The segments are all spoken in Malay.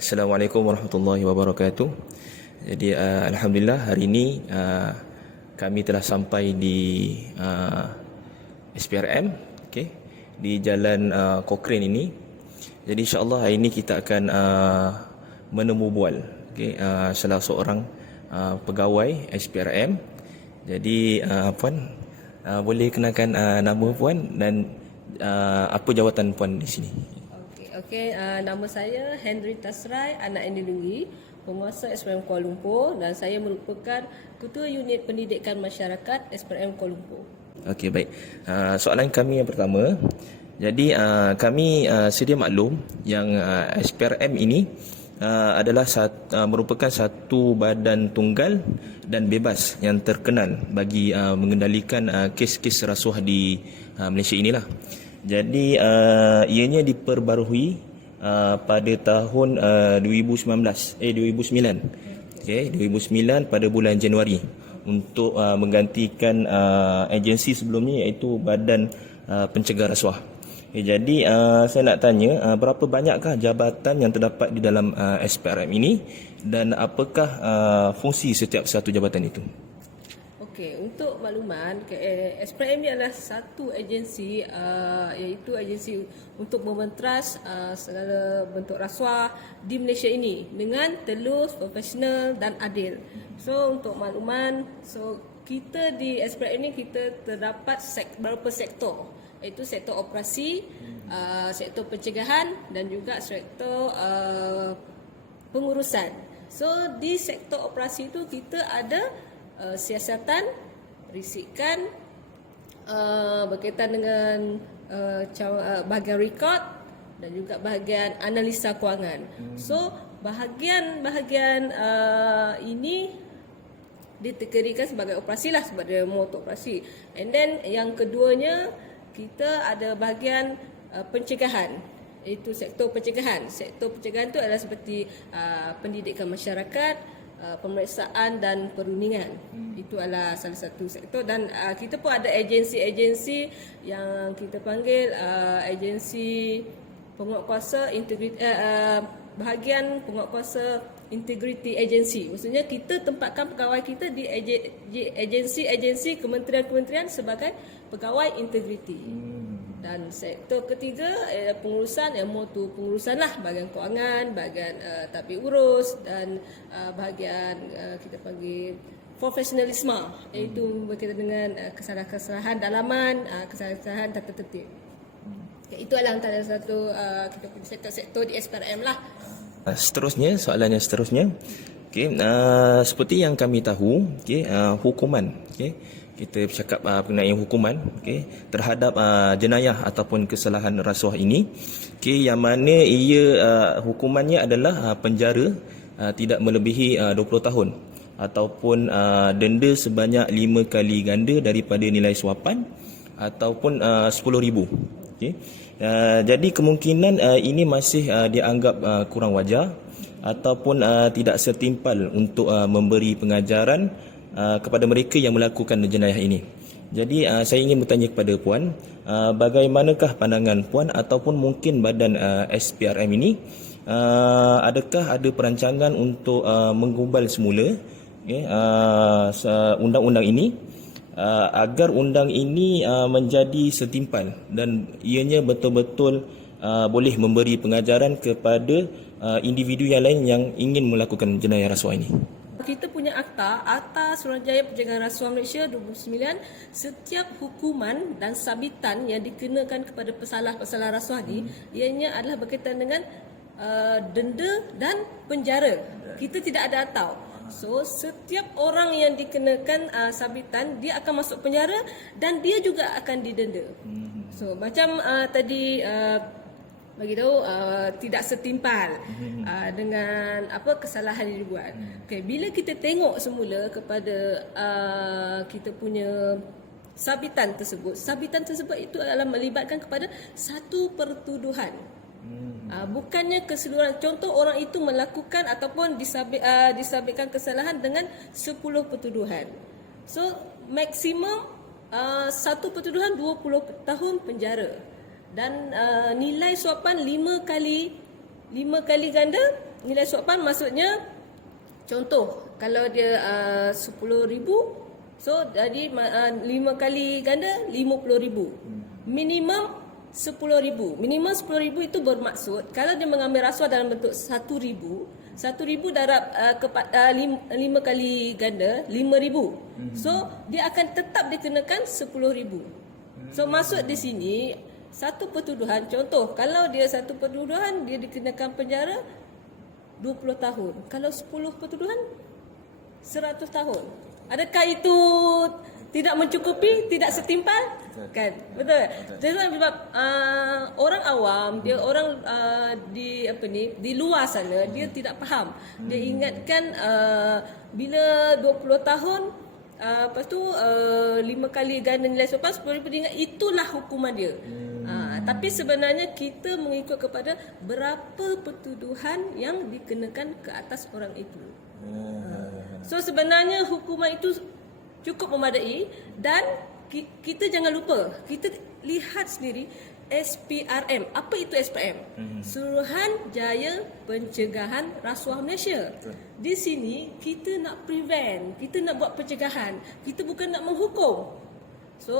Assalamualaikum warahmatullahi wabarakatuh. Jadi alhamdulillah hari ini kami telah sampai di SPRM, okey, di Jalan Cochrane ini. Jadi insya-Allah hari ini kita akan menemu bual, okey, salah seorang pegawai SPRM. Jadi puan boleh kenalkan nama puan dan apa jawatan puan di sini? Okey, nama saya Henry Tasrai Anak Indilungi, penguasa SPRM Kuala Lumpur, dan saya merupakan Ketua Unit Pendidikan Masyarakat SPRM Kuala Lumpur. Okey, baik. Soalan kami yang pertama. Jadi kami sedia maklum yang SPRM ini adalah merupakan satu badan tunggal dan bebas yang terkenal bagi mengendalikan kes-kes rasuah di Malaysia inilah. Jadi ianya diperbarui pada tahun 2009. Okey, 2009 pada bulan Januari untuk menggantikan agensi sebelumnya iaitu Badan Pencegah Rasuah. Jadi saya nak tanya berapa banyakkah jabatan yang terdapat di dalam SPRM ini dan apakah fungsi setiap satu jabatan itu? Okey, untuk makluman, SPRM ni adalah satu agensi iaitu agensi untuk mementeras segala bentuk rasuah di Malaysia ini dengan telus, profesional dan adil. So untuk makluman, kita di SPRM ni kita terdapat beberapa sektor, iaitu sektor operasi, sektor pencegahan dan juga sektor pengurusan. So di sektor operasi itu kita ada siasatan, risikan, berkaitan dengan bahagian rekod dan juga bahagian analisa kewangan. So bahagian-bahagian ini dikategorikan sebagai operasi lah, sebab dia motor operasi. And then yang keduanya kita ada bahagian pencegahan, iaitu sektor pencegahan. Sektor pencegahan itu adalah seperti pendidikan masyarakat, pemeriksaan dan perundingan. Itu adalah salah satu sektor, dan kita pun ada agensi-agensi yang kita panggil agensi penguatkuasa integriti, bahagian penguatkuasa integriti agensi. Maksudnya kita tempatkan pegawai kita di agensi-agensi kementerian-kementerian sebagai pegawai integriti. Dan sektor ketiga pengurusan, motu pengurusan lah, bahagian kewangan, bahagian tadbir urus dan bahagian kita panggil profesionalisme, iaitu berkaitan dengan kesalahan-kesalahan dalaman, kesalahan-kesalahan tata tertib. Itu adalah antara satu kita punya sektor-sektor di SPRM lah. Seterusnya, soalan yang seterusnya. Okey, seperti yang kami tahu, okey, hukuman, okey, kita bercakap mengenai hukuman, okey, terhadap jenayah ataupun kesalahan rasuah ini, okey, yang mana ia hukumannya adalah penjara tidak melebihi 20 tahun ataupun denda sebanyak 5 kali ganda daripada nilai suapan ataupun 10,000. Okey. Jadi kemungkinan ini masih dianggap kurang wajar ataupun tidak setimpal untuk memberi pengajaran kepada mereka yang melakukan jenayah ini. Jadi saya ingin bertanya kepada puan, bagaimanakah pandangan puan ataupun mungkin badan SPRM ini, adakah ada perancangan untuk menggubal semula undang-undang ini agar undang ini menjadi setimpal dan ianya betul-betul boleh memberi pengajaran kepada individu yang lain yang ingin melakukan jenayah rasuah ini? Kita punya Akta Suruhanjaya Pencegahan Rasuah Malaysia 2009, setiap hukuman dan sabitan yang dikenakan kepada pesalah-pesalah rasuah ni, ianya adalah berkaitan dengan denda dan penjara. Kita tidak ada atau. So setiap orang yang dikenakan sabitan, dia akan masuk penjara dan dia juga akan didenda. So macam tadi bagi tahu tidak setimpal dengan apa kesalahan yang dibuat. Okay, bila kita tengok semula kepada kita punya sabitan tersebut itu adalah melibatkan kepada satu pertuduhan. Bukannya keseluruhan. Contoh, orang itu melakukan ataupun disabitkan kesalahan dengan 10 pertuduhan. So maksimum satu pertuduhan 20 tahun penjara. Dan nilai suapan 5 kali ganda nilai suapan maksudnya contoh kalau dia 10,000, so jadi 5 kali ganda 50,000. Minimum 10,000. Minimum 10,000 itu bermaksud kalau dia mengambil rasuah dalam bentuk 1,000, 1,000 darab 5 kali ganda 5,000. So dia akan tetap dikenakan 10,000. So maksud di sini satu pertuduhan, contoh kalau dia satu pertuduhan dia dikenakan penjara 20 tahun. Kalau 10 pertuduhan 100 tahun. Adakah itu tidak mencukupi, tidak setimpal? Kan? Betul. Sebab orang awam, dia orang di luar sana dia tidak faham. Dia ingatkan bila 20 tahun lepas tu 5 kali ganda nilai suapan 10,000, dia ingat itulah hukuman dia. Tapi sebenarnya kita mengikut kepada berapa pertuduhan yang dikenakan ke atas orang itu. So sebenarnya hukuman itu cukup memadai dan kita jangan lupa, kita lihat sendiri SPRM. Apa itu SPRM? Suruhan Jaya Pencegahan Rasuah Malaysia. Di sini kita nak prevent, kita nak buat pencegahan. Kita bukan nak menghukum. So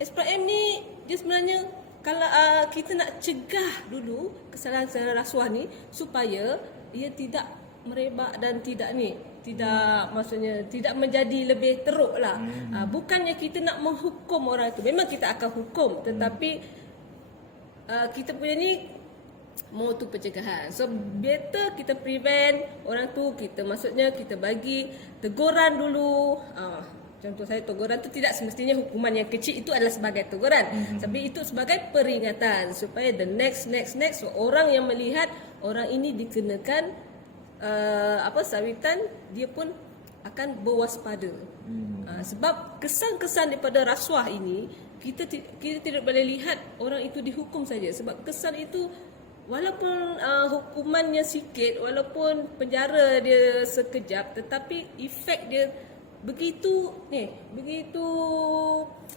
SPRM ni dia sebenarnya kalau kita nak cegah dulu kesalahan-kesalahan rasuah ni supaya ia tidak merebak dan tidak maksudnya tidak menjadi lebih teruk lah. Bukannya kita nak menghukum orang itu. Memang kita akan hukum, tetapi kita punya ni mau tu pencegahan. So better kita prevent orang tu, kita maksudnya kita bagi teguran dulu. Contoh saya, teguran tu tidak semestinya hukuman yang kecil, itu adalah sebagai teguran. Tapi itu sebagai peringatan supaya the next so, orang yang melihat orang ini dikenakan sawitan, dia pun akan berwaspada. Sebab kesan-kesan daripada rasuah ini kita tidak boleh lihat orang itu dihukum saja. Sebab kesan itu walaupun hukumannya sikit, walaupun penjara dia sekejap, tetapi efek dia begitu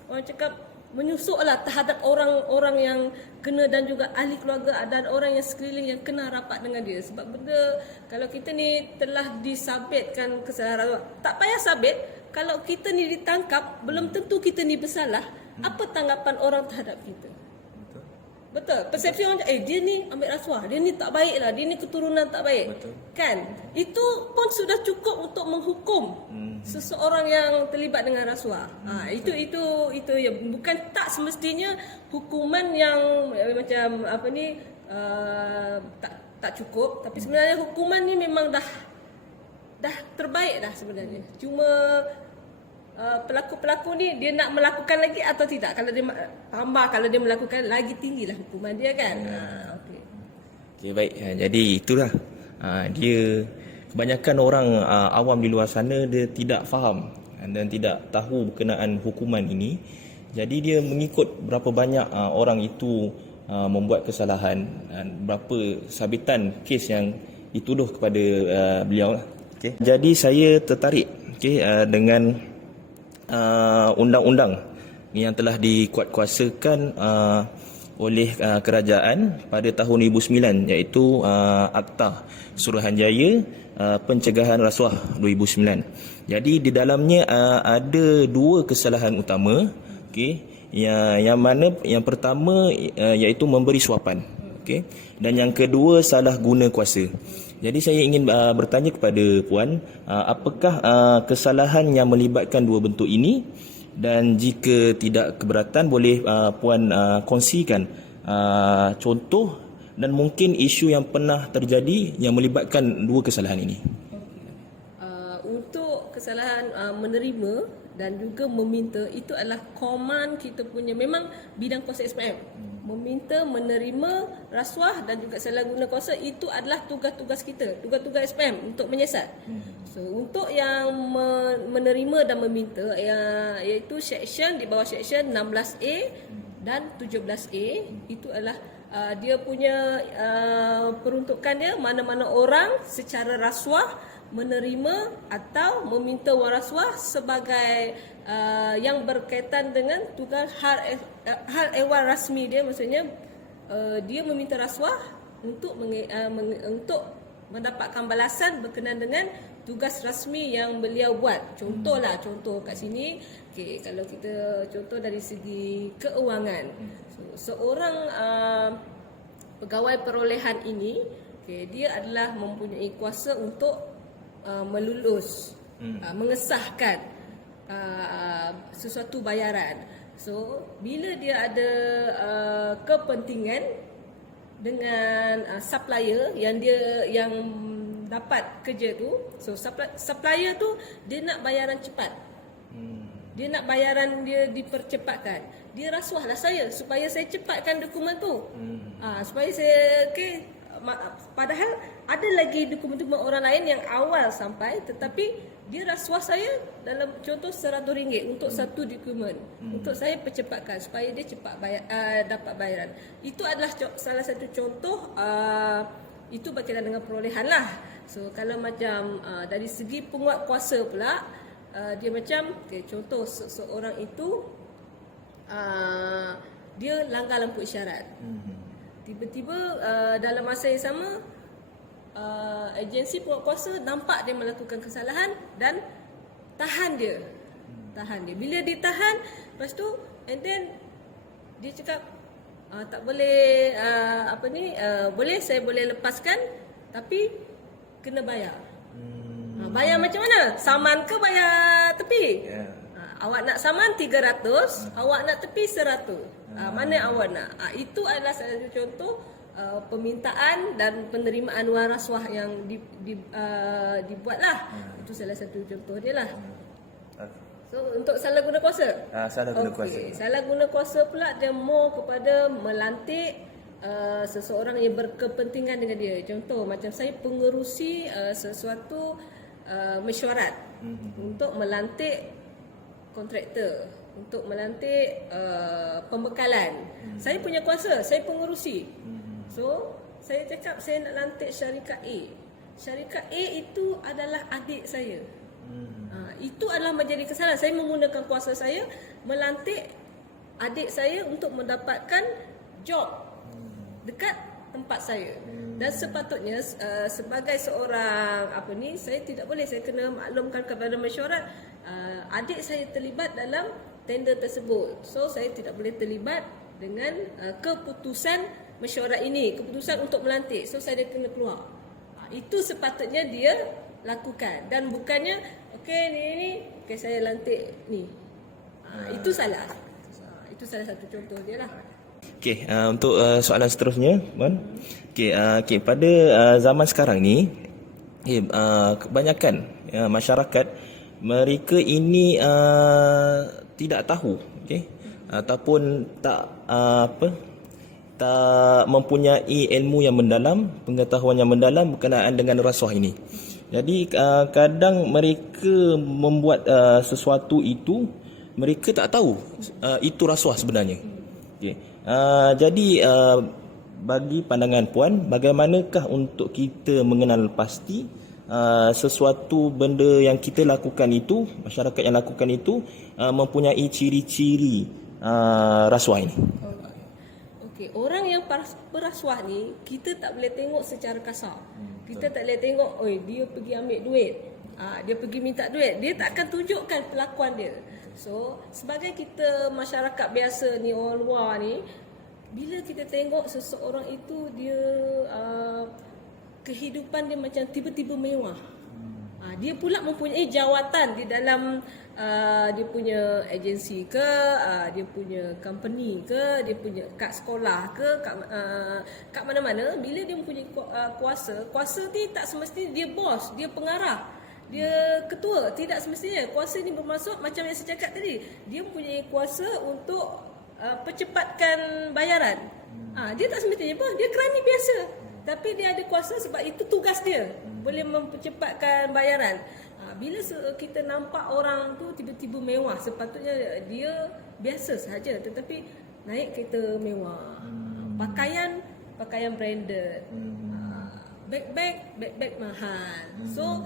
orang cakap menyusuklah terhadap orang-orang yang kena dan juga ahli keluarga dan orang yang sekeliling yang kena rapat dengan dia. Sebab benda kalau kita ni telah disabitkan kesalahan rasuah, tak payah sabit, kalau kita ni ditangkap belum tentu kita ni bersalah. Apa tanggapan orang terhadap kita? Betul. Persepsi orang dia ni ambil rasuah, dia ni tak baik lah, dia ni keturunan tak baik. Betul. Kan? Itu pun sudah cukup untuk menghukum seseorang yang terlibat dengan rasuah. Itu ya, bukan tak semestinya hukuman yang macam tak cukup, tapi sebenarnya hukuman ni memang dah terbaik dah sebenarnya. Cuma pelaku-pelaku ni dia nak melakukan lagi atau tidak. Kalau dia tambah, kalau dia melakukan lagi tinggilah hukuman dia kan. Okay, baik. Jadi itulah dia kebanyakan orang awam di luar sana dia tidak faham dan tidak tahu berkenaan hukuman ini. Jadi dia mengikut berapa banyak orang itu membuat kesalahan dan berapa sabitan kes yang dituduh kepada beliau lah. Okay. Jadi saya tertarik dengan undang-undang yang telah dikuatkuasakan oleh kerajaan pada tahun 2009, iaitu Akta Suruhanjaya Pencegahan Rasuah 2009. Jadi di dalamnya ada dua kesalahan utama, yang mana yang pertama iaitu memberi suapan, dan yang kedua salah guna kuasa. Jadi saya ingin bertanya kepada Puan, apakah kesalahan yang melibatkan dua bentuk ini, dan jika tidak keberatan boleh Puan kongsikan contoh dan mungkin isu yang pernah terjadi yang melibatkan dua kesalahan ini. Untuk kesalahan menerima dan juga meminta, itu adalah command kita punya, memang bidang kuasa SPM. Meminta, menerima rasuah dan juga salah guna kuasa, itu adalah tugas-tugas kita, tugas-tugas SPM untuk menyiasat. So untuk yang menerima dan meminta, iaitu section di bawah section 16A dan 17A, itu adalah dia punya peruntukan dia, mana-mana orang secara rasuah menerima atau meminta wang rasuah sebagai yang berkaitan dengan tugas hal ehwal rasmi dia, maksudnya dia meminta rasuah untuk mendapatkan balasan berkenaan dengan tugas rasmi yang beliau buat. Contohlah, contoh kat sini, okay, kalau kita contoh dari segi keuangan. So, seorang pegawai perolehan ini, okay, dia adalah mempunyai kuasa untuk melulus, mengesahkan sesuatu bayaran. So, bila dia ada kepentingan dengan supplier yang dapat kerja tu, so supplier tu dia nak bayaran cepat. Dia nak bayaran dia dipercepatkan. Dia rasuahlah saya supaya saya cepatkan dokumen tu. Supaya saya padahal ada lagi dokumen-dokumen orang lain yang awal sampai, tetapi dia rasuah saya dalam contoh RM100 untuk satu dokumen, untuk saya percepatkan supaya dia cepat dapat bayaran. Itu adalah salah satu contoh, itu berkaitan dengan perolehan lah. So kalau macam dari segi penguat kuasa pula, dia macam contoh seseorang itu dia langgar lampu isyarat. Tiba-tiba dalam masa yang sama agensi penguat kuasa nampak dia melakukan kesalahan dan tahan dia. Bila ditahan, lepas tu and then dia cakap tak boleh boleh, saya boleh lepaskan tapi kena bayar. Bayar macam mana? Saman ke bayar tepi? Awak nak saman 300, awak nak tepi 100. Mana awak nak? Itu adalah salah satu contoh permintaan dan penerimaan wang rasuah yang dibuatlah. Itu salah satu contoh dia lah. So untuk salah guna kuasa? Salah guna kuasa. Salah guna kuasa pula dia more kepada melantik seseorang yang berkepentingan dengan dia. Contoh macam saya pengerusi sesuatu mesyuarat untuk melantik kontraktor, untuk melantik pembekalan. Saya punya kuasa, saya pengerusi. So, saya cakap saya nak lantik syarikat A. Syarikat A itu adalah adik saya. Itu adalah menjadi kesalahan. Saya menggunakan kuasa saya melantik adik saya untuk mendapatkan job dekat tempat saya. Dan sepatutnya sebagai seorang saya tidak boleh, saya kena maklumkan kepada mesyuarat adik saya terlibat dalam tender tersebut. So saya tidak boleh terlibat dengan keputusan mesyuarat ini, keputusan untuk melantik. So saya kena keluar. Itu sepatutnya dia lakukan dan bukannya ni saya lantik ni. Itu salah. Itu salah satu contoh dia lah. Okey, untuk soalan seterusnya, Puan. Okey, pada zaman sekarang ni, kebanyakan masyarakat mereka ini tidak tahu, ataupun tak tak mempunyai ilmu yang mendalam, pengetahuan yang mendalam berkenaan dengan rasuah ini. Jadi kadang mereka membuat sesuatu itu, mereka tak tahu itu rasuah sebenarnya. Jadi bagi pandangan Puan, bagaimanakah untuk kita mengenal pasti sesuatu benda yang kita lakukan itu, masyarakat yang lakukan itu mempunyai ciri-ciri rasuah ini? Okey, orang yang berrasuah ni kita tak boleh tengok secara kasar. Kita tak boleh tengok, dia pergi ambil duit, dia pergi minta duit. Dia tak akan tunjukkan pelakuan dia. So, sebagai kita masyarakat biasa ni, orang luar ni, bila kita tengok seseorang itu dia kehidupan dia macam tiba-tiba mewah. Dia pula mempunyai jawatan di dalam dia punya agensi ke, dia punya company ke, dia punya kat sekolah ke, kat mana-mana. Bila dia mempunyai kuasa ni tak semestinya dia bos, dia pengarah, dia ketua. Tidak semestinya. Kuasa ni bermaksud macam yang saya cakap tadi, dia mempunyai kuasa untuk percepatkan bayaran. Dia tak semestinya bos, dia kerani biasa, tapi dia ada kuasa sebab itu tugas dia, boleh mempercepatkan bayaran. Bila kita nampak orang tu tiba-tiba mewah, sepatutnya dia biasa sahaja, tetapi naik kereta mewah, pakaian branded, bag mahal. So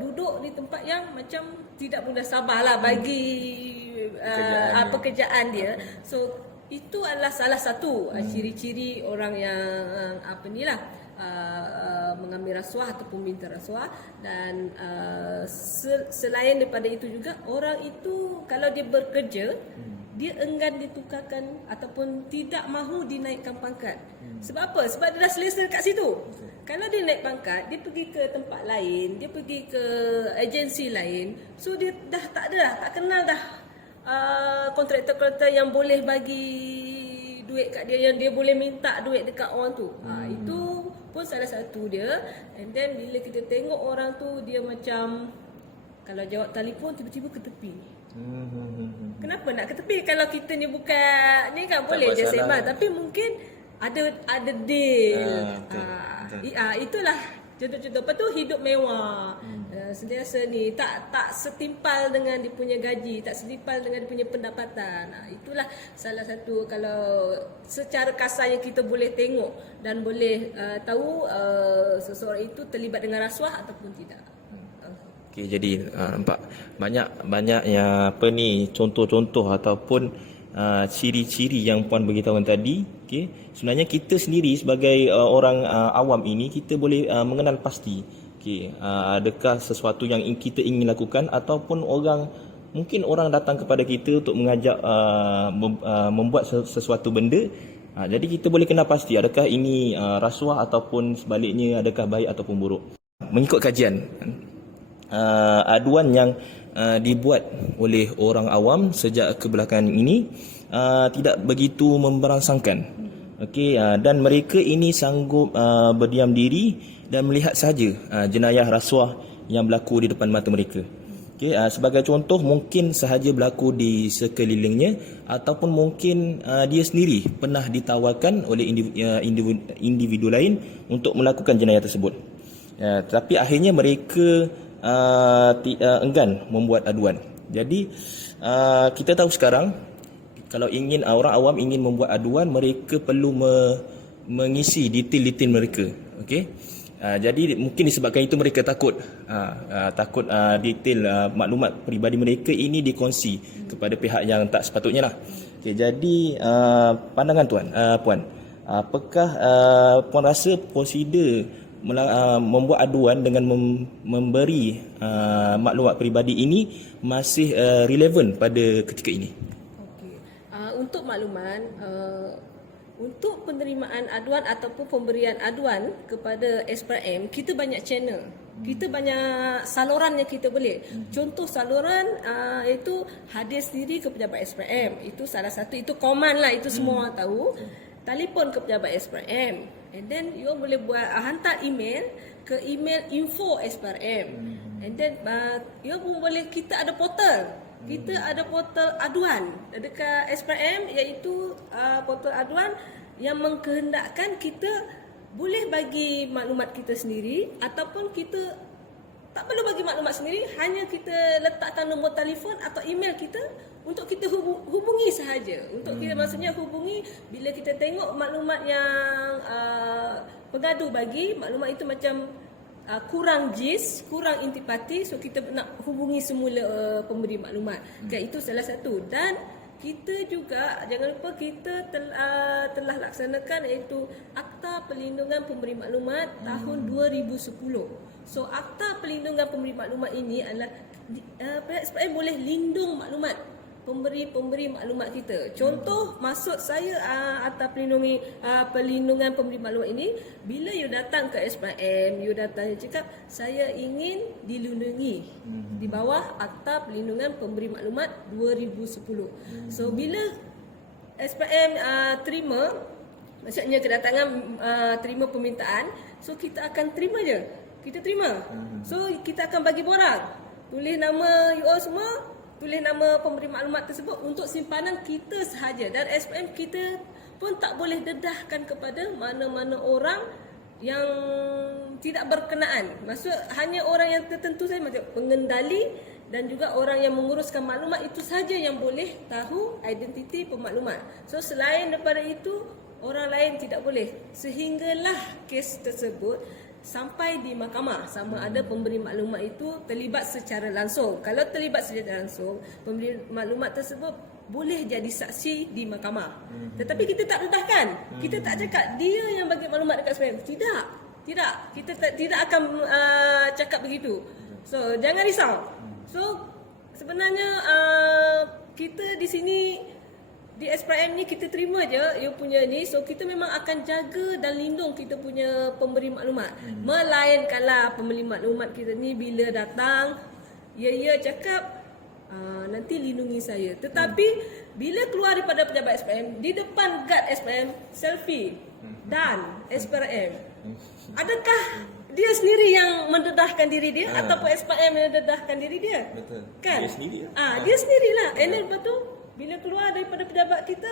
duduk di tempat yang macam tidak mudah sabarlah bagi pekerjaan dia. So itu adalah salah satu ciri-ciri orang yang mengambil rasuah ataupun minta rasuah. Dan selain daripada itu juga, orang itu kalau dia bekerja, dia enggan ditukarkan ataupun tidak mahu dinaikkan pangkat. Sebab apa? Sebab dia dah selesa kat situ. Kalau dia naik pangkat, dia pergi ke tempat lain, dia pergi ke agensi lain, so dia dah tak ada dah, tak kenal dah kontraktor-kontraktor yang boleh bagi duit kat dia, yang dia boleh minta duit dekat orang tu. Itu pun salah satu dia. And then bila kita tengok orang tu, dia macam kalau jawab telefon tiba-tiba ke tepi. Kenapa nak ke tepi? Kalau kita ni bukan ni kan, boleh je sembang, tapi mungkin ada deal. Itulah contoh-contoh. Lepas tu hidup mewah, sentiasa ni tak setimpal dengan dia punya gaji, tak setimpal dengan dia punya pendapatan. Itulah salah satu kalau secara kasarnya kita boleh tengok dan boleh tahu seseorang itu terlibat dengan rasuah ataupun tidak. Okey, jadi nampak banyak yang apa ni contoh-contoh ataupun ciri-ciri yang puan beritahu tadi. Okey, sebenarnya kita sendiri sebagai orang awam ini, kita boleh mengenal pasti okey, adakah sesuatu yang kita ingin lakukan, ataupun mungkin orang datang kepada kita untuk mengajak membuat sesuatu benda. Jadi kita boleh kenal pasti adakah ini rasuah ataupun sebaliknya, adakah baik ataupun buruk. Mengikut kajian, aduan yang dibuat oleh orang awam sejak kebelakangan ini tidak begitu memberangsangkan. Okey, dan mereka ini sanggup berdiam diri dan melihat saja jenayah rasuah yang berlaku di depan mata mereka. Okey, sebagai contoh, mungkin sahaja berlaku di sekelilingnya, ataupun mungkin dia sendiri pernah ditawarkan oleh individu lain untuk melakukan jenayah tersebut. Tapi akhirnya mereka enggan membuat aduan. Jadi kita tahu sekarang, kalau ingin orang awam ingin membuat aduan, mereka perlu mengisi detail-detail mereka. Okey, jadi mungkin disebabkan itu mereka takut detail maklumat peribadi mereka ini dikongsi kepada pihak yang tak sepatutnya lah. Okey, jadi pandangan puan, apakah puan rasa prosedur membuat aduan dengan memberi maklumat peribadi ini masih relevan pada ketika ini? Okey. Untuk makluman, untuk penerimaan aduan ataupun pemberian aduan kepada SPRM, kita banyak channel. Kita banyak saluran yang kita boleh. Contoh saluran itu hadir sendiri ke pejabat SPRM. Itu salah satu, itu command lah, itu semua orang tahu. Telefon ke pejabat SPRM. And then you boleh hantar email ke email info SPRM. And then you pun boleh, kita ada portal. Kita ada portal aduan dekat SPRM, iaitu portal aduan yang mengkehendakkan kita boleh bagi maklumat kita sendiri, ataupun kita tak perlu bagi maklumat sendiri, hanya kita letakkan nombor telefon atau email kita untuk kita hubungi sahaja. Untuk kita, maksudnya hubungi bila kita tengok maklumat yang pengadu bagi, maklumat itu macam kurang jis, kurang intipati, so kita nak hubungi semula pemberi maklumat. Itu salah satu. Dan kita juga jangan lupa kita telah laksanakan iaitu Akta Perlindungan Pemberi Maklumat tahun 2010. So Akta Perlindungan Pemberi Maklumat ini adalah SPRM boleh lindung maklumat pemberi maklumat kita. Contoh, maksud saya Akta Perlindungan Pemberi Maklumat ini, bila you datang ke SPRM, you datang cakap saya ingin dilindungi di bawah Akta Perlindungan Pemberi Maklumat 2010. So bila SPRM terima, maksudnya kedatangan terima permintaan, so kita akan terima je. Kita terima. So kita akan bagi borang. Tulis nama you all semua, tulis nama pemberi maklumat tersebut untuk simpanan kita sahaja. Dan SPM kita pun tak boleh dedahkan kepada mana-mana orang yang tidak berkenaan. Maksud hanya orang yang tertentu saja, macam pengendali dan juga orang yang menguruskan maklumat, itu saja yang boleh tahu identiti pemaklumat. So selain daripada itu, orang lain tidak boleh. Sehinggalah kes tersebut sampai di mahkamah, sama ada pemberi maklumat itu terlibat secara langsung. Kalau terlibat secara langsung, pemberi maklumat tersebut boleh jadi saksi di mahkamah. Tetapi kita tak dedahkan. Kita tak cakap dia yang bagi maklumat dekat SPM. Tidak. Tidak, kita tidak akan cakap begitu. So jangan risau. So sebenarnya kita di sini di SPM ni kita terima je you punya ni, so kita memang akan jaga dan lindung kita punya pemberi maklumat. Melainkanlah pemberi maklumat kita ni bila datang ya cakap nanti lindungi saya. Tetapi bila keluar daripada pejabat SPM, di depan guard SPM selfie dan SPM, adakah dia sendiri yang mendedahkan diri dia ataupun SPM yang mendedahkan diri dia? Betul. Kan? Dia sendiri. Dia sendirilah. And then lepas tu bila keluar daripada pejabat kita,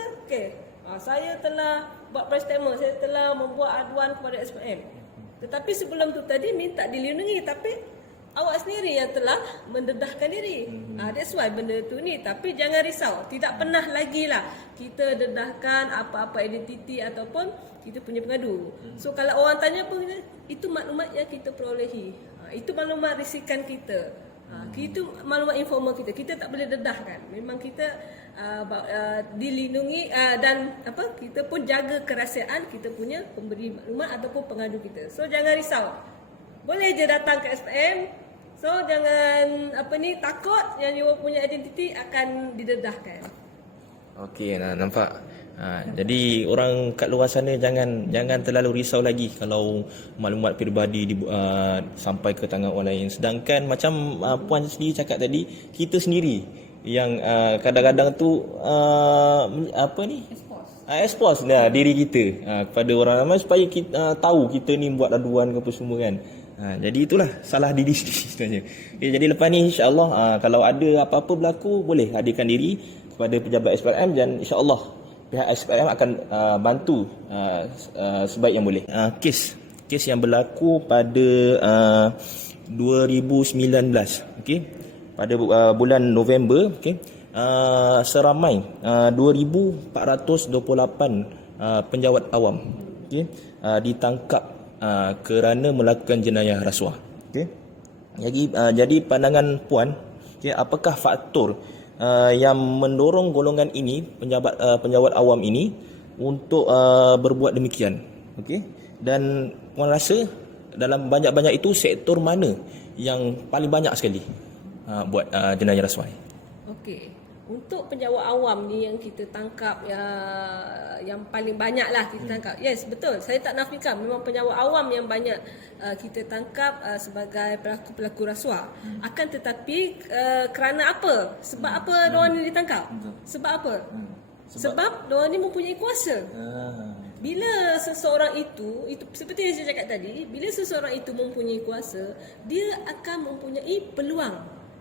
saya telah buat press statement, saya telah membuat aduan kepada SPM. Tetapi sebelum tu tadi minta dilindungi, tapi awak sendiri yang telah mendedahkan diri. That's why benda tu ni. Tapi jangan risau, tidak pernah lagi lah kita dedahkan apa-apa identiti ataupun kita punya pengadu. So kalau orang tanya pun, itu maklumat yang kita perolehi. Itu maklumat risikan kita. Itu maklumat informal kita. Kita tak boleh dedahkan. Memang kita dilindungi dan kita pun jaga kerahsiaan kita punya pemberi maklumat ataupun pengadu kita. So jangan risau. Boleh je datang ke SPM. So jangan takut yang you punya identiti akan didedahkan. Okey, nampak. Jadi orang kat luar sana jangan terlalu risau lagi kalau maklumat peribadi sampai ke tangan orang lain. Sedangkan macam puan sendiri cakap tadi, kita sendiri yang kadang-kadang tu expose diri kita kepada orang ramai supaya kita tahu kita ni buat aduan ke apa semua kan. Jadi itulah salah diri sendiri sebenarnya. Jadi lepas ni insya-Allah kalau ada apa-apa berlaku, boleh hadirkan diri kepada pejabat SPM dan insya-Allah pihak SPM akan bantu sebaik yang boleh. Kes yang berlaku pada 2019, okey, pada bulan November, okey, seramai 2428 penjawat awam, okey, ditangkap kerana melakukan jenayah rasuah. Okey. Jadi pandangan puan, okey, apakah faktor yang mendorong golongan ini, penjawat awam ini untuk berbuat demikian? Okey. Dan puan rasa dalam banyak-banyak itu sektor mana yang paling banyak sekali buat jenayah rasuah ni? Okey. Untuk penjawat awam ni yang kita tangkap yang paling banyak lah kita tangkap. Yes, betul. Saya tak nafikan memang penjawat awam yang banyak kita tangkap sebagai pelaku-pelaku rasuah. Akan tetapi kerana apa? Sebab apa diorang ni ditangkap? Sebab apa? Sebab diorang ni mempunyai kuasa. Bila seseorang itu seperti yang saya cakap tadi, bila seseorang itu mempunyai kuasa, dia akan mempunyai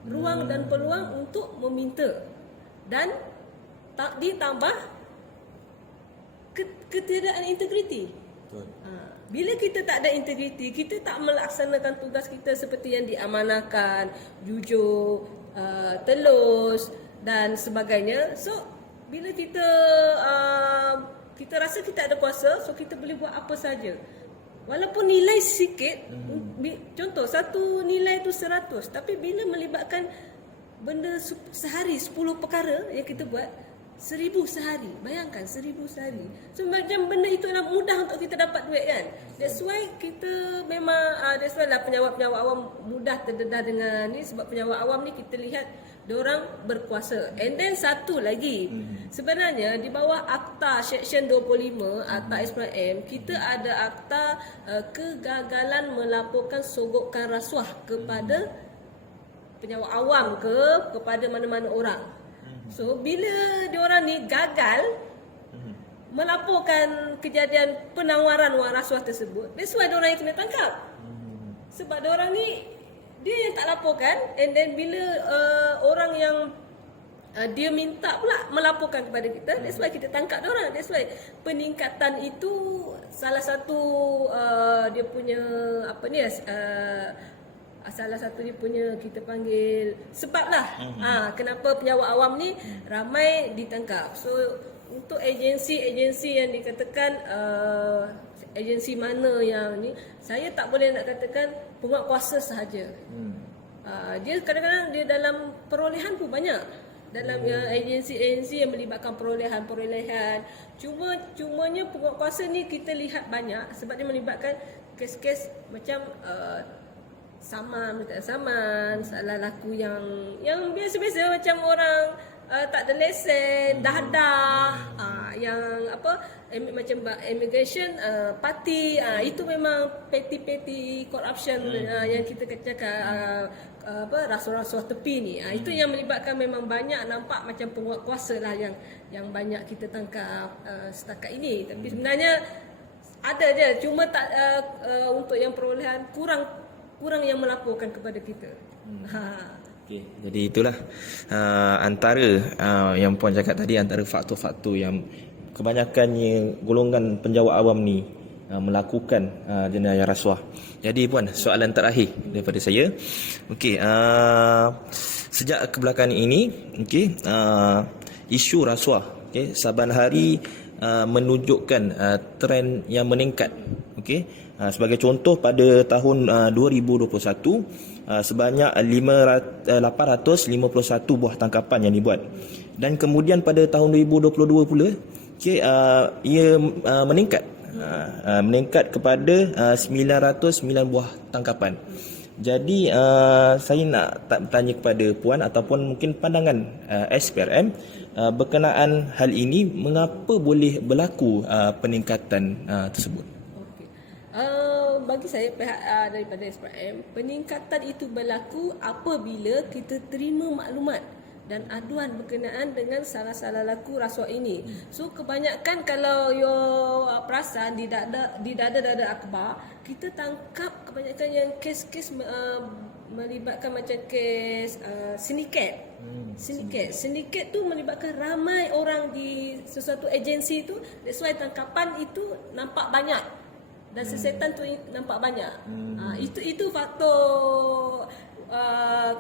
ruang dan peluang untuk meminta. Dan ditambah ketiadaan integriti. Bila kita tak ada integriti, kita tak melaksanakan tugas kita seperti yang diamanahkan, jujur, telus dan sebagainya. So bila kita rasa kita ada kuasa, so kita boleh buat apa saja. Walaupun nilai sikit, contoh satu nilai tu 100, tapi bila melibatkan benda sehari 10 perkara yang kita buat, 1000 sehari. Bayangkan 1000 sehari. So macam benda itu adalah mudah untuk kita dapat duit kan. That's why kita memang that's why lah penjawat-penjawat awam mudah terdedah dengan ni, sebab penjawat awam ni kita lihat diorang berkuasa. And then satu lagi, sebenarnya di bawah Akta Seksyen 25 Akta SPM, kita ada akta kegagalan melaporkan sogokan rasuah kepada penjawat awam kepada mana-mana orang. So bila diorang ni gagal melaporkan kejadian penawaran wang rasuah tersebut, that's why diorang yang kena tangkap. Sebab diorang ni dia yang tak laporkan, and then bila orang yang dia minta pula melaporkan kepada kita, that's why kita tangkap diorang. That's why peningkatan itu salah satu dia punya salah satu dia punya kita panggil sebab lah kenapa penjawat awam ni ramai ditangkap. So untuk agensi-agensi yang dikatakan agensi mana yang ni, saya tak boleh nak katakan penguatkuasa sahaja. Dia kadang-kadang dia dalam perolehan pun banyak. dalam agensi-agensi yang melibatkan perolehan. Cumanya penguatkuasa ni kita lihat banyak sebab dia melibatkan kes-kes macam minta saman, salah laku yang biasa-biasa macam orang tak ada lesen, yang macam immigration party, itu memang petty corruption yang kita cakap rasuah-rasuah tepi ni. Itu yang melibatkan memang banyak nampak macam penguatkuasa lah yang banyak kita tangkap setakat ini. Tapi sebenarnya ada je, cuma tak untuk yang perolehan kurang yang melaporkan kepada kita. Okey, jadi itulah antara yang puan cakap tadi, antara faktor-faktor yang kebanyakannya golongan penjawat awam ni melakukan jenayah rasuah. Jadi puan, soalan terakhir daripada saya. Okey, sejak kebelakangan ini, okey, isu rasuah, okey, saban hari menunjukkan trend yang meningkat. Okey, sebagai contoh pada tahun 2021 sebanyak 851 buah tangkapan yang dibuat, dan kemudian pada tahun 2022 pula ia meningkat kepada 909 buah tangkapan. Jadi saya nak tanya kepada puan ataupun mungkin pandangan SPRM berkenaan hal ini, mengapa boleh berlaku peningkatan tersebut? Bagi saya pihak daripada SPRM, peningkatan itu berlaku apabila kita terima maklumat dan aduan berkenaan dengan salah-salah laku rasuah ini. So kebanyakan kalau you perasan di dada akhbar, kita tangkap kebanyakan yang kes-kes melibatkan macam kes sindiket. Sindiket tu melibatkan ramai orang di sesuatu agensi tu. That's why tangkapan itu nampak banyak. Dan sesetan tu nampak banyak. Itu faktor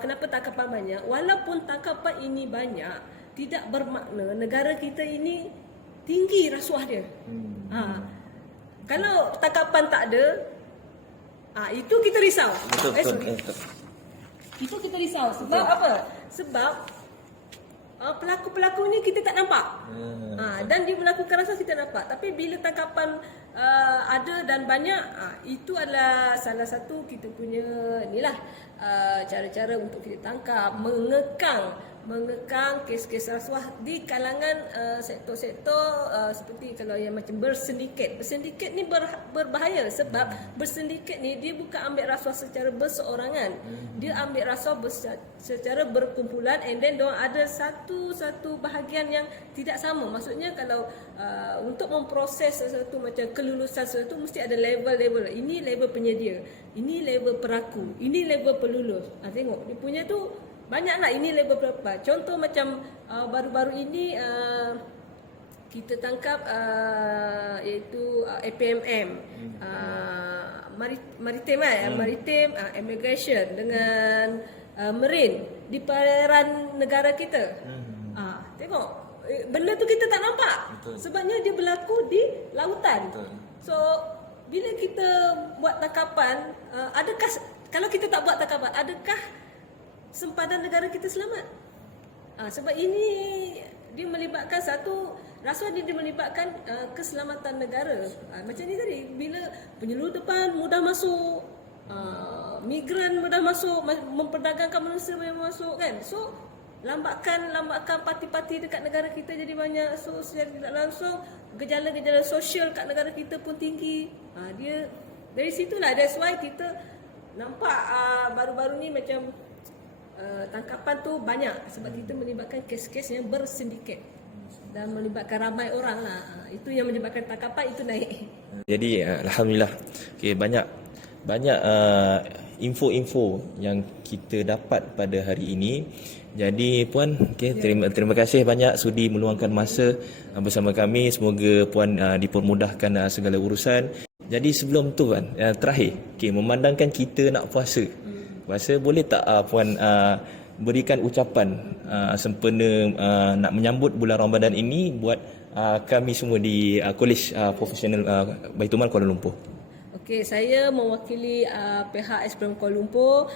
kenapa tangkapan banyak. Walaupun tangkapan ini banyak, tidak bermakna negara kita ini tinggi rasuah dia. Kalau tangkapan tak ada, itu kita risau. Betul. Itu kita risau. Sebab apa? Sebab pelaku-pelaku ni kita tak nampak. Dan dia melakukan rasuah kita nampak. Tapi bila tangkapan ada dan banyak, itu adalah salah satu kita punya inilah cara-cara untuk kita tangkap, mengekang kes-kes rasuah di kalangan sektor-sektor seperti kalau yang macam bersindiket. Bersindiket ni berbahaya sebab bersindiket ni dia bukan ambil rasuah secara berseorangan. Dia ambil rasuah secara berkumpulan, and then diorang ada satu bahagian yang tidak sama. Maksudnya kalau untuk memproses sesuatu macam kelulusan sesuatu mesti ada level-level. Ini level penyedia, ini level peraku, ini level pelulus. Tengok dia punya tu banyaklah, ini level berapa. Contoh macam baru-baru ini kita tangkap iaitu APMM, maritim immigration dengan marine di perairan negara kita. Tengok, benda tu kita tak nampak. Betul. Sebabnya dia berlaku di lautan. Betul. So bila kita buat tangkapan, adakah kalau kita tak buat tangkapan, adakah sempadan negara kita selamat? Sebab ini dia melibatkan satu rasuah, dia melibatkan keselamatan negara. Macam ni tadi, bila penyelur depan mudah masuk, migran mudah masuk, memperdagangkan manusia mudah masuk kan. So lambatkan parti-parti dekat negara kita jadi banyak. So secara tidak langsung gejala-gejala sosial kat negara kita pun tinggi. Dia dari situlah, that's why kita nampak baru-baru ni macam tangkapan tu banyak sebab kita melibatkan kes-kes yang bersindiket dan melibatkan ramai orang lah. Itu yang menyebabkan tangkapan itu naik. Jadi alhamdulillah, banyak info-info yang kita dapat pada hari ini. Jadi puan, terima kasih banyak sudi meluangkan masa bersama kami. Semoga puan dipermudahkan segala urusan. Jadi sebelum tu puan, terakhir, memandangkan kita nak puasa, boleh tak puan berikan ucapan sempena nak menyambut bulan Ramadan ini buat kami semua di Kolej Profesional Baitul Mal Kuala Lumpur? Okey, saya mewakili pihak SPM Kuala Lumpur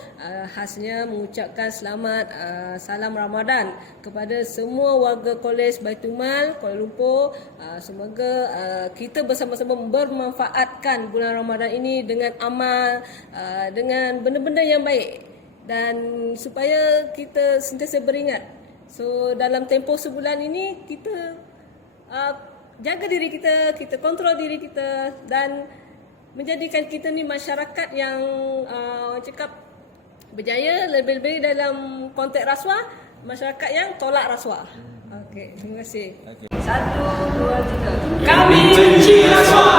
khasnya mengucapkan selamat salam Ramadan kepada semua warga Kolej Baitul Mal Kuala Lumpur. Semoga kita bersama-sama bermanfaatkan bulan Ramadan ini dengan amal, dengan benda-benda yang baik dan supaya kita sentiasa beringat. So dalam tempoh sebulan ini kita jaga diri kita, kita kontrol diri kita dan menjadikan kita ni masyarakat yang cakap berjaya, lebih-lebih dalam konteks rasuah, masyarakat yang tolak rasuah. Okey, terima kasih. 1, 2, 3. Kami benci rasuah.